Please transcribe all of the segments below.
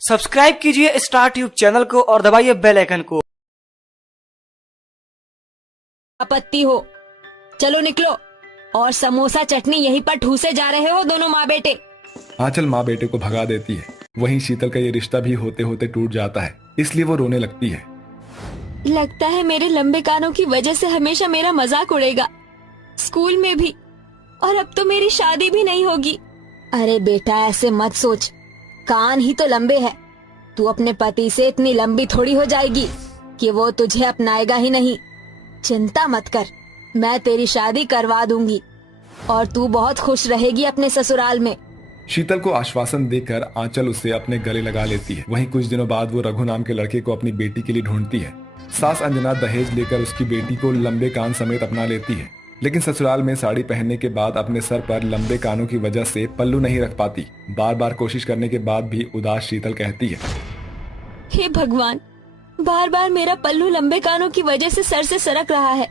Subscribe कीजिए star tube channel को और दबाइए बेल आइकन को। आपत्ति हो, चलो निकलो। और समोसा चटनी यहीं पर ठूसे जा रहे हो दोनों माँ बेटे। आंचल माँ बेटे को भगा देती है। वहीं शीतल का ये रिश्ता भी होते होते टूट जाता है, इसलिए वो रोने लगती है। लगता है मेरे लंबे कानों की वजह से हमेशा मेरा मजाक उड़ेगा, स्कूल में भी, और अब तो मेरी शादी भी नहीं होगी। अरे बेटा ऐसे मत सोच, कान ही तो लंबे हैं। तू अपने पति से इतनी लंबी थोड़ी हो जाएगी कि वो तुझे अपनाएगा ही नहीं। चिंता मत कर, मैं तेरी शादी करवा दूंगी और तू बहुत खुश रहेगी अपने ससुराल में। शीतल को आश्वासन देकर आंचल उसे अपने गले लगा लेती है। वहीं कुछ दिनों बाद वो रघु नाम के लड़के को अपनी बेटी के लिए ढूंढती है। सास अंजना दहेज लेकर उसकी बेटी को लंबे कान समेत अपना लेती है, लेकिन ससुराल में साड़ी पहनने के बाद अपने सर पर लंबे कानों की वजह से पल्लू नहीं रख पाती। बार बार कोशिश करने के बाद भी उदास शीतल कहती है, हे भगवान, बार बार मेरा पल्लू लंबे कानों की वजह से सर से सरक रहा है।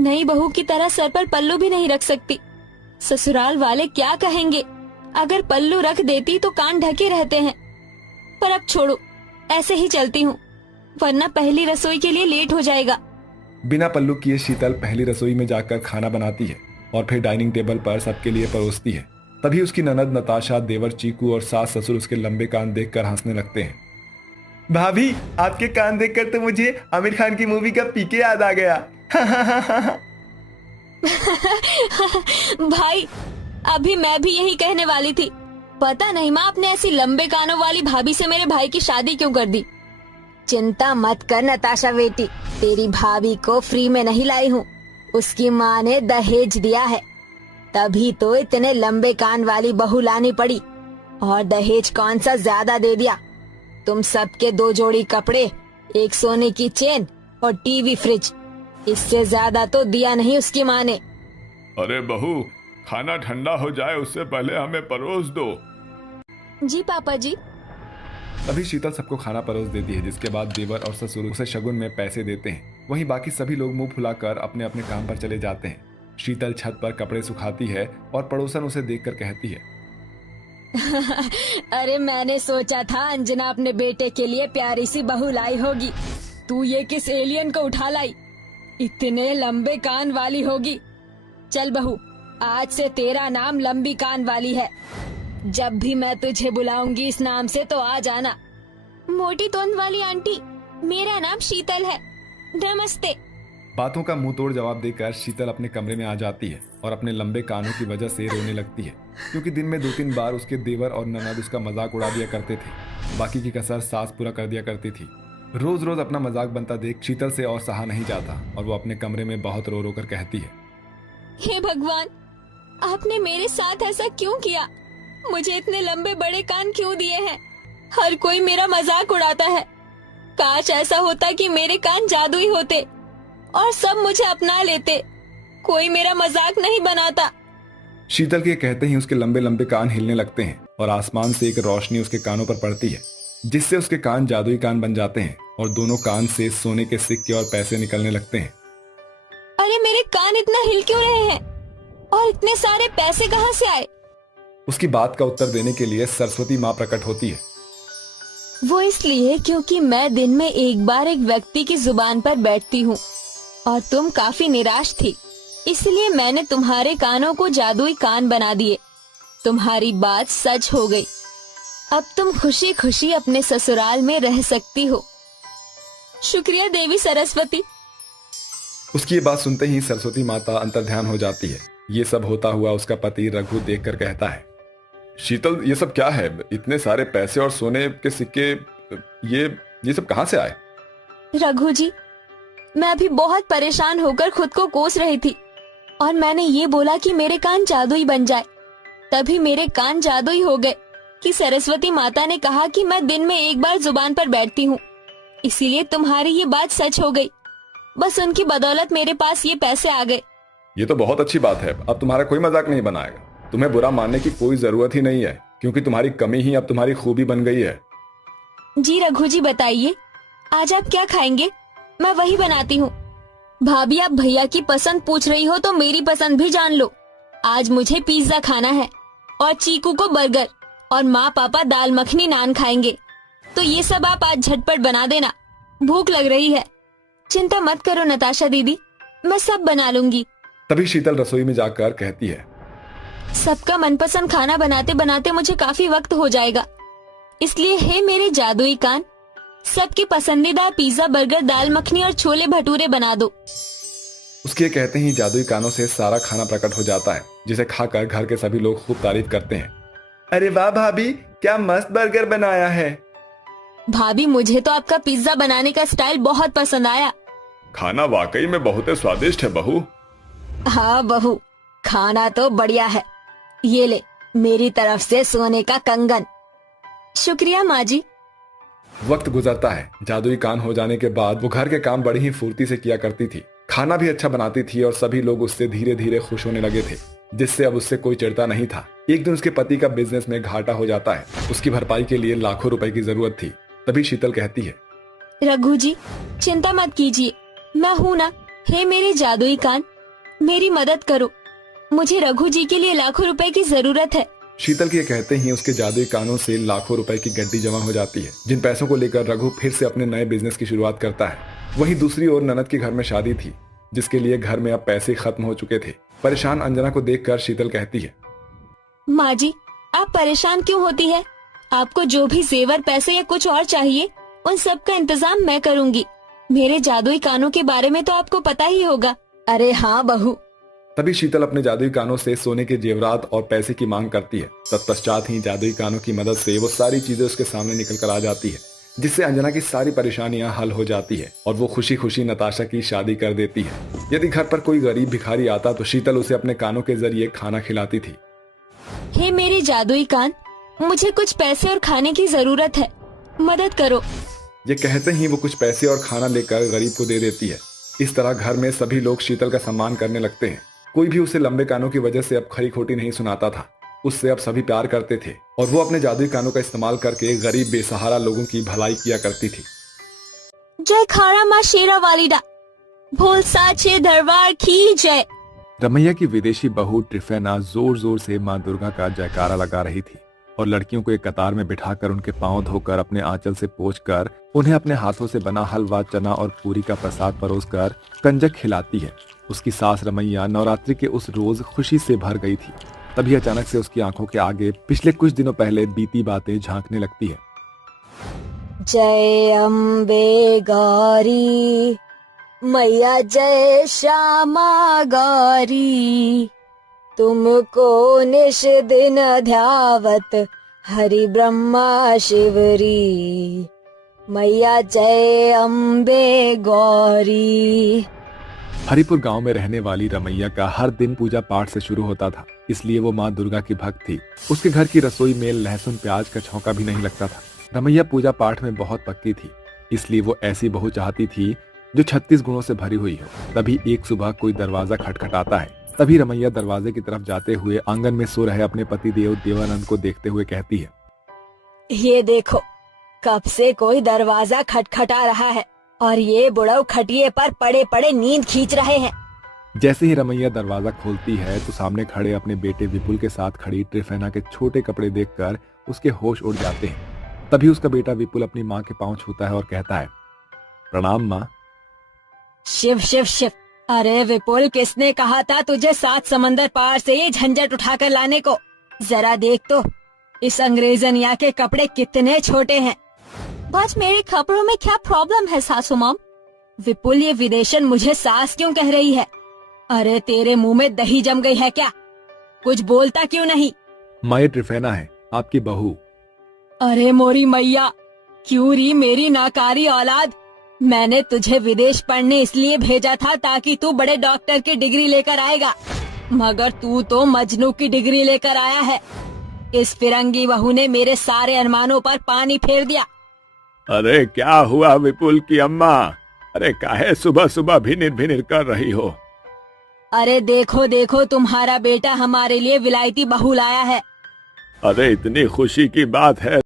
नई बहू की तरह सर पर पल्लू भी नहीं रख सकती। ससुराल वाले क्या कहेंगे? अगर पल्लू रख देती तो कान ढके रहते हैं। पर अब छोड़ो, ऐसे ही चलती हूँ, वरना पहली रसोई के लिए लेट हो जाएगा। बिना पल्लू किए शीतल पहली रसोई में जाकर खाना बनाती है और फिर डाइनिंग टेबल पर सबके लिए परोसती है। तभी उसकी ननद नताशा, देवर चीकू और सास ससुर उसके लंबे कान देखकर हंसने लगते हैं। भाभी, आपके कान देखकर तो मुझे आमिर खान की मूवी का पीके याद आ गया। भाई, अभी मैं भी यही कहने वाली थी। पता नहीं माँ आपने ऐसी लंबे कानों वाली भाभी से मेरे भाई की शादी क्यों कर दी। चिंता मत कर नताशा बेटी, तेरी भाभी को फ्री में नहीं लाई हूँ, उसकी माँ ने दहेज दिया है, तभी तो इतने लंबे कान वाली बहू लानी पड़ी। और दहेज कौन सा ज्यादा दे दिया, तुम सबके 2 जोड़ी कपड़े, 1 सोने की चेन और टीवी फ्रिज, इससे ज्यादा तो दिया नहीं उसकी माँ ने। अरे बहू, खाना ठंडा हो जाए उससे पहले हमें परोस दो। जी पापा जी। तभी शीतल सबको खाना परोस देती है, जिसके बाद देवर और ससुर उसे शगुन में पैसे देते हैं। वहीं बाकी सभी लोग मुंह फुलाकर अपने अपने काम पर चले जाते हैं। शीतल छत पर कपड़े सुखाती है और पड़ोसन उसे देखकर कहती है, अरे मैंने सोचा था अंजना अपने बेटे के लिए प्यारी सी बहू लाई होगी, तू ये किस एलियन को उठा लाई, इतने लंबे कान वाली होगी। चल बहू, आज से तेरा नाम लंबी कान वाली है। जब भी मैं तुझे बुलाऊंगी इस नाम से तो आ जाना। मोटी तोंद वाली आंटी, मेरा नाम शीतल है, नमस्ते। बातों का मुंह तोड़ जवाब देकर शीतल अपने कमरे में आ जाती है और अपने लंबे कानों की वजह से रोने लगती है, क्योंकि दिन में 2-3 बार उसके देवर और ननद उसका मजाक उड़ा दिया करते थे। बाकी की कसर सास पूरा कर दिया करती थी। रोज रोज अपना मजाक बनता देख शीतल से और सहा नहीं जाता और वो अपने कमरे में बहुत रो रो कर कहती है, हे भगवान, आपने मेरे साथ ऐसा क्यों किया? मुझे इतने लंबे बड़े कान क्यों दिए हैं? हर कोई मेरा मजाक उड़ाता है। काश ऐसा होता कि मेरे कान जादुई होते और सब मुझे अपना लेते, कोई मेरा मजाक नहीं बनाता। शीतल के कहते ही उसके लंबे लंबे कान हिलने लगते हैं और आसमान से एक रोशनी उसके कानों पर पड़ती है, जिससे उसके कान जादुई कान बन जाते हैं और दोनों कान से सोने के सिक्के और पैसे निकलने लगते हैं। अरे मेरे कान इतना हिल क्यों रहे हैं और इतने सारे पैसे कहाँ से आए? उसकी बात का उत्तर देने के लिए सरस्वती माँ प्रकट होती है। वो इसलिए क्योंकि मैं दिन में एक बार एक व्यक्ति की जुबान पर बैठती हूँ और तुम काफी निराश थी, इसलिए मैंने तुम्हारे कानों को जादुई कान बना दिए। तुम्हारी बात सच हो गई, अब तुम खुशी खुशी अपने ससुराल में रह सकती हो। शुक्रिया देवी सरस्वती। उसकी ये बात सुनते ही सरस्वती माता अंतर्ध्यान हो जाती है। ये सब होता हुआ उसका पति रघु देखकर कहता है, शीतल, ये सब क्या है? इतने सारे पैसे और सोने के सिक्के, ये सब कहाँ से आए? रघु जी, मैं अभी बहुत परेशान होकर खुद को कोस रही थी और मैंने ये बोला कि मेरे कान जादुई बन जाए। तभी मेरे कान जादुई हो गए कि सरस्वती माता ने कहा कि मैं दिन में एक बार जुबान पर बैठती हूँ, इसीलिए तुम्हारी ये बात सच हो गई। बस उनकी बदौलत मेरे पास ये पैसे आ गए। ये तो बहुत अच्छी बात है। अब तुम्हारा कोई मजाक नहीं बनाएगा। तुम्हें बुरा मानने की कोई जरूरत ही नहीं है, क्योंकि तुम्हारी कमी ही अब तुम्हारी खूबी बन गई है। जी रघु जी, बताइए आज आप क्या खाएंगे? मैं वही बनाती हूँ। भाभी, आप भैया की पसंद पूछ रही हो तो मेरी पसंद भी जान लो। आज मुझे पिज्जा खाना है और चीकू को बर्गर, और माँ पापा दाल मखनी नान खाएंगे। तो ये सब आप आज झटपट बना देना। भूख लग रही है। चिंता मत करो नताशा दीदी, मैं सब बना लूंगी। तभी शीतल रसोई में जाकर कहती है, सबका मनपसंद खाना बनाते बनाते मुझे काफी वक्त हो जाएगा, इसलिए हे मेरे जादुई कान, सबके पसंदीदा पिज्जा, बर्गर, दाल मखनी और छोले भटूरे बना दो। उसके कहते ही जादुई कानों से सारा खाना प्रकट हो जाता है, जिसे खाकर घर के सभी लोग खूब तारीफ करते हैं। अरे वाह भाभी, क्या मस्त बर्गर बनाया है। भाभी, मुझे तो आपका पिज्जा बनाने का स्टाइल बहुत पसंद आया। खाना वाकई में बहुत ही स्वादिष्ट है बहू। हाँ बहू, खाना तो बढ़िया है। ये ले मेरी तरफ से सोने का कंगन। शुक्रिया माँ जी। वक्त गुजरता है। जादुई कान हो जाने के बाद वो घर के काम बड़ी ही फुर्ती से किया करती थी, खाना भी अच्छा बनाती थी और सभी लोग उससे धीरे धीरे खुश होने लगे थे, जिससे अब उससे कोई चिढ़ता नहीं था। एक दिन उसके पति का बिजनेस में घाटा हो जाता है। उसकी भरपाई के लिए लाखों रुपए की जरूरत थी। तभी शीतल कहती है, रघु जी, चिंता मत कीजिए, मैं हूँ ना। हे मेरे जादुई कान, मेरी मदद करो। मुझे रघु जी के लिए लाखों रुपए की जरूरत है। शीतल के कहते ही उसके जादुई कानों से लाखों रुपए की गड्डी जमा हो जाती है, जिन पैसों को लेकर रघु फिर से अपने नए बिजनेस की शुरुआत करता है। वहीं दूसरी ओर ननद के घर में शादी थी, जिसके लिए घर में अब पैसे खत्म हो चुके थे। परेशान अंजना को देखकर शीतल कहती है, माँ जी, आप परेशान क्यों होती है? आपको जो भी जेवर, पैसे या कुछ और चाहिए, उन सब का इंतजाम मैं करूँगी। मेरे जादुई कानों के बारे में तो आपको पता ही होगा। अरे हाँ बहू। तभी शीतल अपने जादुई कानों से सोने के जेवरात और पैसे की मांग करती है। तत्पश्चात ही जादुई कानों की मदद से वो सारी चीजें उसके सामने निकल कर आ जाती है, जिससे अंजना की सारी परेशानियां हल हो जाती है और वो खुशी खुशी नताशा की शादी कर देती है। यदि घर पर कोई गरीब भिखारी आता तो शीतल उसे अपने कानों के जरिए खाना खिलाती थी। हे मेरे जादुई कान, मुझे कुछ पैसे और खाने की जरूरत है, मदद करो। ये कहते ही वो कुछ पैसे और खाना लेकर गरीब को दे देती है। इस तरह घर में सभी लोग शीतल का सम्मान करने लगते हैं। कोई भी उसे लंबे कानों की वजह से अब खरी खोटी नहीं सुनाता था। उससे अब सभी प्यार करते थे और वो अपने जादुई कानों का इस्तेमाल करके गरीब बेसहारा लोगों की भलाई किया करती थी। जय खारा माँ शेरा वालिदा, भोल साचे दरबार की जय। रमैया की विदेशी बहू ट्रिफेना जोर जोर से माँ दुर्गा का जयकारा लगा रही थी और लड़कियों को एक कतार में बिठाकर उनके पांव धोकर अपने आंचल से पोंछकर उन्हें अपने हाथों से बना हलवा, चना और पूरी का प्रसाद परोसकर कंजक खिलाती है। उसकी सास रमैया नवरात्रि के उस रोज खुशी से भर गई थी। तभी अचानक से उसकी आंखों के आगे पिछले कुछ दिनों पहले बीती बातें झांकने लगती है। जय अम्बे गौरी मैया, जय श्यामा गौरी, तुमको निश दिन ध्यावत हरि ब्रह्मा शिवरी, मैया जय अम्बे गौरी। हरिपुर गांव में रहने वाली रमैया का हर दिन पूजा पाठ से शुरू होता था, इसलिए वो माँ दुर्गा की भक्त थी। उसके घर की रसोई में लहसुन प्याज का छौंका भी नहीं लगता था। रमैया पूजा पाठ में बहुत पक्की थी, इसलिए वो ऐसी बहू चाहती थी जो 36 गुणों से भरी हुई हो। तभी एक सुबह कोई दरवाजा खटखटाता है। तभी रमैया दरवाजे की तरफ जाते हुए आंगन में सो रहे अपने पति देव देवानंद को देखते हुए कहती है, ये देखो, कब से कोई दरवाजा खटखटा रहा है और ये बुढ़ऊ खटिए पर पड़े पड़े नींद खींच रहे हैं। जैसे ही रमैया दरवाजा खोलती है तो सामने खड़े अपने बेटे विपुल के साथ खड़ी ट्रिफेना के छोटे कपड़े देखकर उसके होश उड़ जाते हैं। तभी उसका बेटा विपुल अपनी माँ के पांव छूता है और कहता है, प्रणाम माँ। शिव शिव शिव। अरे विपुल, किसने कहा था तुझे 7 समंदर पार से ये झंझट उठाकर लाने को? जरा देख तो इस अंग्रेजनिया के कपड़े कितने छोटे हैं। बस मेरे कपड़ों में क्या प्रॉब्लम है सासू मॉम? विपुल, ये विदेशन मुझे सास क्यों कह रही है? अरे तेरे मुंह में दही जम गई है क्या? कुछ बोलता क्यों नहीं? माँ, ये ट्रिफेना है, आपकी बहू। अरे मोरी मैया, क्यों री मेरी नाकारी औलाद। मैंने तुझे विदेश पढ़ने इसलिए भेजा था ताकि तू बड़े डॉक्टर की डिग्री लेकर आएगा, मगर तू तो मजनू की डिग्री लेकर आया है। इस फिरंगी बहू ने मेरे सारे अरमानों पर पानी फेर दिया। अरे क्या हुआ विपुल की अम्मा? अरे काहे सुबह सुबह भिनिर भिनिर कर रही हो? अरे देखो देखो, तुम्हारा बेटा हमारे लिए विलायती बहू लाया है। अरे इतनी खुशी की बात है